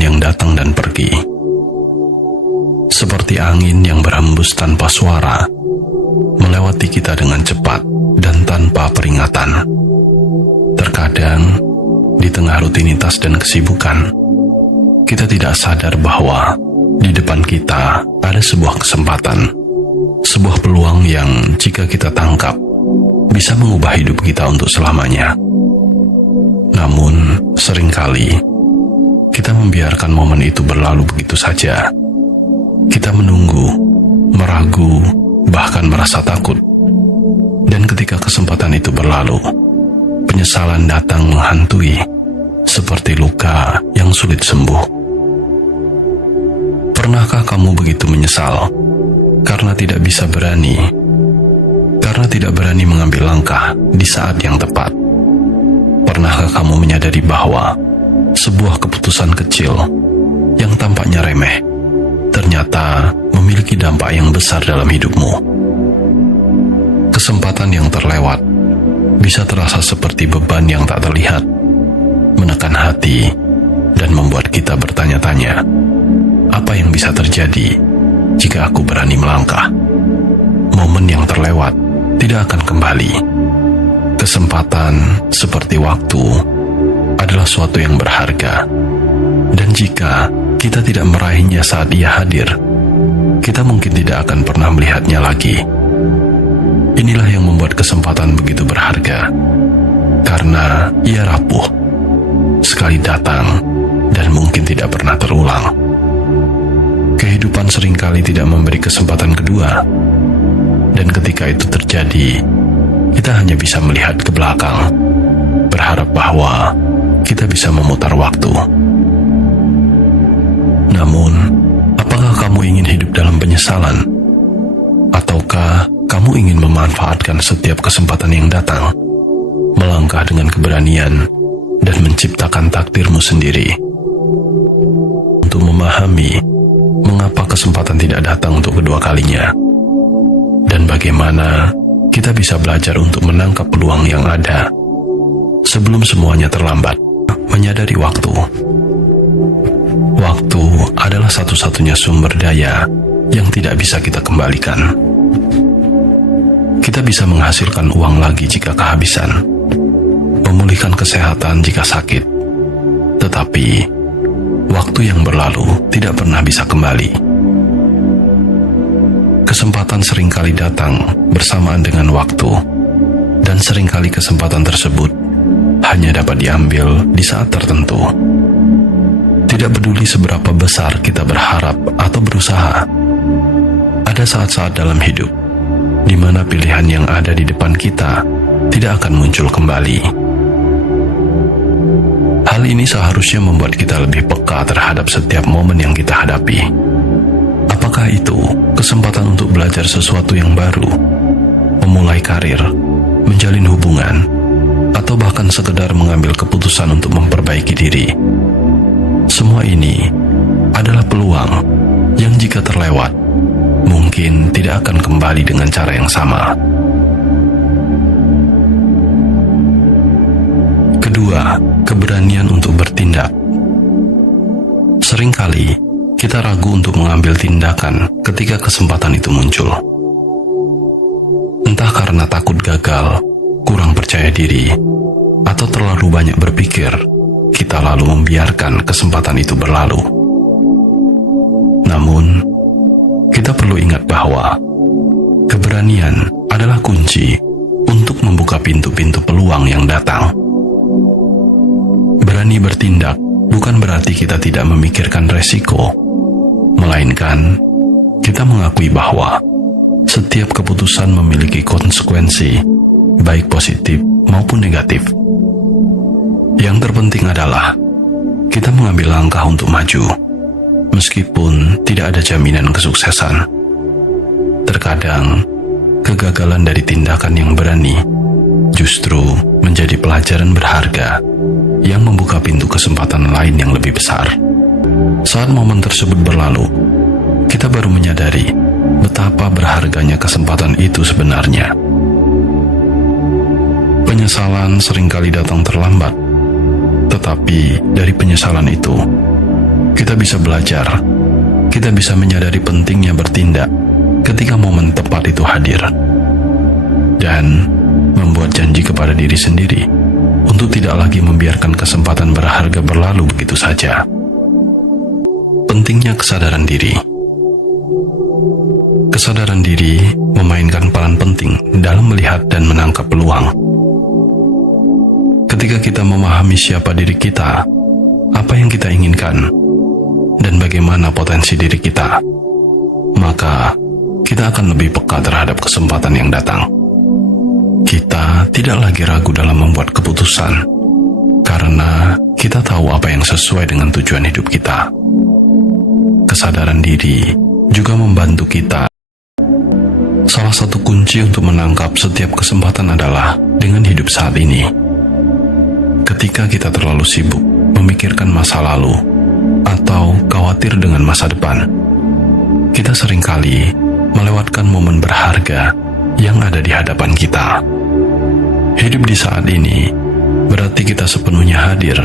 yang datang dan pergi. Seperti angin yang berhembus tanpa suara, melewati kita dengan cepat dan tanpa peringatan. Terkadang, di tengah rutinitas dan kesibukan, kita tidak sadar bahwa di depan kita ada sebuah kesempatan, sebuah peluang yang jika kita tangkap, bisa mengubah hidup kita untuk selamanya. Namun, seringkali kita membiarkan momen itu berlalu begitu saja. Kita menunggu, meragu, bahkan merasa takut. Dan ketika kesempatan itu berlalu, penyesalan datang menghantui, seperti luka yang sulit sembuh. Pernahkah kamu begitu menyesal karena tidak bisa berani, karena tidak berani mengambil langkah di saat yang tepat? Pernahkah kamu menyadari bahwa sebuah keputusan kecil yang tampaknya remeh ternyata memiliki dampak yang besar dalam hidupmu? Kesempatan yang terlewat bisa terasa seperti beban yang tak terlihat, menekan hati, dan membuat kita bertanya-tanya, apa yang bisa terjadi jika aku berani melangkah? Momen yang terlewat tidak akan kembali. Kesempatan seperti waktu adalah suatu yang berharga, dan jika kita tidak meraihnya saat ia hadir, kita mungkin tidak akan pernah melihatnya lagi. Inilah yang membuat kesempatan begitu berharga, karena ia rapuh, sekali datang, dan mungkin tidak pernah terulang. Kehidupan seringkali tidak memberi kesempatan kedua, dan ketika itu terjadi, kita hanya bisa melihat ke belakang, berharap bahwa kita bisa memutar waktu. Namun, apakah kamu ingin hidup dalam penyesalan? Ataukah kamu ingin memanfaatkan setiap kesempatan yang datang, melangkah dengan keberanian, dan menciptakan takdirmu sendiri? Untuk memahami mengapa kesempatan tidak datang untuk kedua kalinya, dan bagaimana kita bisa belajar untuk menangkap peluang yang ada sebelum semuanya terlambat. Menyadari waktu. Waktu adalah satu-satunya sumber daya yang tidak bisa kita kembalikan. Kita bisa menghasilkan uang lagi jika kehabisan, memulihkan kesehatan jika sakit, tetapi waktu yang berlalu tidak pernah bisa kembali. Kesempatan seringkali datang bersamaan dengan waktu, dan seringkali kesempatan tersebut hanya dapat diambil di saat tertentu. Tidak peduli seberapa besar kita berharap atau berusaha, ada saat-saat dalam hidup di mana pilihan yang ada di depan kita tidak akan muncul kembali. Hal ini seharusnya membuat kita lebih peka terhadap setiap momen yang kita hadapi. Apakah itu kesempatan untuk belajar sesuatu yang baru, memulai karir, menjalin hubungan, atau bahkan sekedar mengambil keputusan untuk memperbaiki diri? Semua ini adalah peluang yang jika terlewat, mungkin tidak akan kembali dengan cara yang sama. Kedua, keberanian untuk bertindak. Seringkali kita ragu untuk mengambil tindakan ketika kesempatan itu muncul. Entah karena takut gagal, kurang percaya diri, atau terlalu banyak berpikir, kita lalu membiarkan kesempatan itu berlalu. Namun, kita perlu ingat bahwa keberanian adalah kunci untuk membuka pintu-pintu peluang yang datang. Berani bertindak bukan berarti kita tidak memikirkan resiko, melainkan kita mengakui bahwa setiap keputusan memiliki konsekuensi, baik positif maupun negatif. Yang terpenting adalah kita mengambil langkah untuk maju, meskipun tidak ada jaminan kesuksesan. Terkadang, kegagalan dari tindakan yang berani justru menjadi pelajaran berharga yang membuka pintu kesempatan lain yang lebih besar. Saat momen tersebut berlalu, kita baru menyadari betapa berharganya kesempatan itu sebenarnya. Penyesalan seringkali datang terlambat, tetapi dari penyesalan itu, kita bisa belajar, kita bisa menyadari pentingnya bertindak ketika momen tepat itu hadir, dan membuat janji kepada diri sendiri untuk tidak lagi membiarkan kesempatan berharga berlalu begitu saja. Pentingnya kesadaran diri. Kesadaran diri memainkan peran penting dalam melihat dan menangkap peluang. Ketika kita memahami siapa diri kita, apa yang kita inginkan, dan bagaimana potensi diri kita, maka kita akan lebih peka terhadap kesempatan yang datang. Kita tidak lagi ragu dalam membuat keputusan, karena kita tahu apa yang sesuai dengan tujuan hidup kita. Kesadaran diri juga membantu kita. Salah satu kunci untuk menangkap setiap kesempatan adalah dengan hidup saat ini. Ketika kita terlalu sibuk memikirkan masa lalu atau khawatir dengan masa depan, kita seringkali melewatkan momen berharga yang ada di hadapan kita. Hidup di saat ini berarti kita sepenuhnya hadir,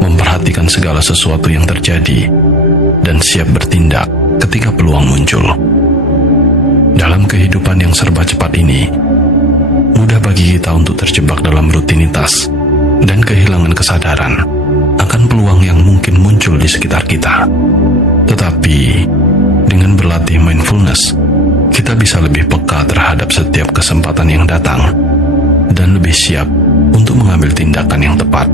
memperhatikan segala sesuatu yang terjadi, dan siap bertindak ketika peluang muncul. Dalam kehidupan yang serba cepat ini, mudah bagi kita untuk terjebak dalam rutinitas dan kehilangan kesadaran akan peluang yang mungkin muncul di sekitar kita. Tetapi, dengan berlatih mindfulness, kita bisa lebih peka terhadap setiap kesempatan yang datang dan lebih siap untuk mengambil tindakan yang tepat.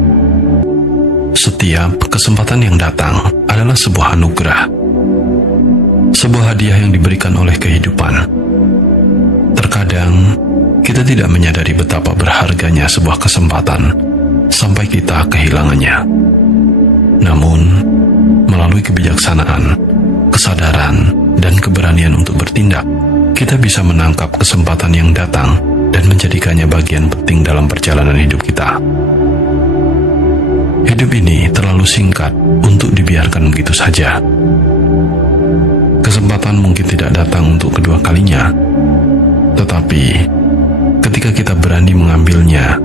Setiap kesempatan yang datang adalah sebuah anugerah, sebuah hadiah yang diberikan oleh kehidupan. Terkadang, kita tidak menyadari betapa berharganya sebuah kesempatan sampai kita kehilangannya. Namun, melalui kebijaksanaan, kesadaran, dan keberanian untuk bertindak, kita bisa menangkap kesempatan yang datang dan menjadikannya bagian penting dalam perjalanan hidup kita. Hidup ini terlalu singkat untuk dibiarkan begitu saja. Kesempatan mungkin tidak datang untuk kedua kalinya, tetapi ketika kita berani mengambilnya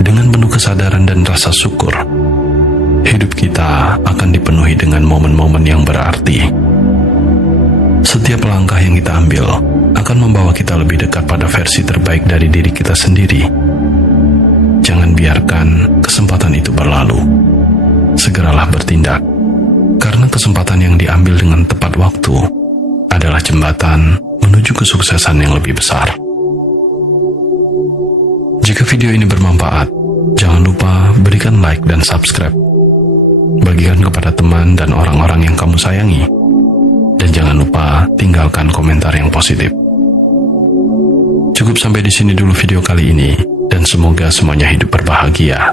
dengan penuh kesadaran dan rasa syukur, hidup kita akan dipenuhi dengan momen-momen yang berarti. Setiap langkah yang kita ambil akan membawa kita lebih dekat pada versi terbaik dari diri kita sendiri. Jangan biarkan kesempatan itu berlalu. Segeralah bertindak, karena kesempatan yang diambil dengan tepat waktu adalah jembatan menuju kesuksesan yang lebih besar. Jika video ini bermanfaat, jangan lupa berikan like dan subscribe. Bagikan kepada teman dan orang-orang yang kamu sayangi. Dan jangan lupa tinggalkan komentar yang positif. Cukup sampai di sini dulu video kali ini, dan semoga semuanya hidup berbahagia.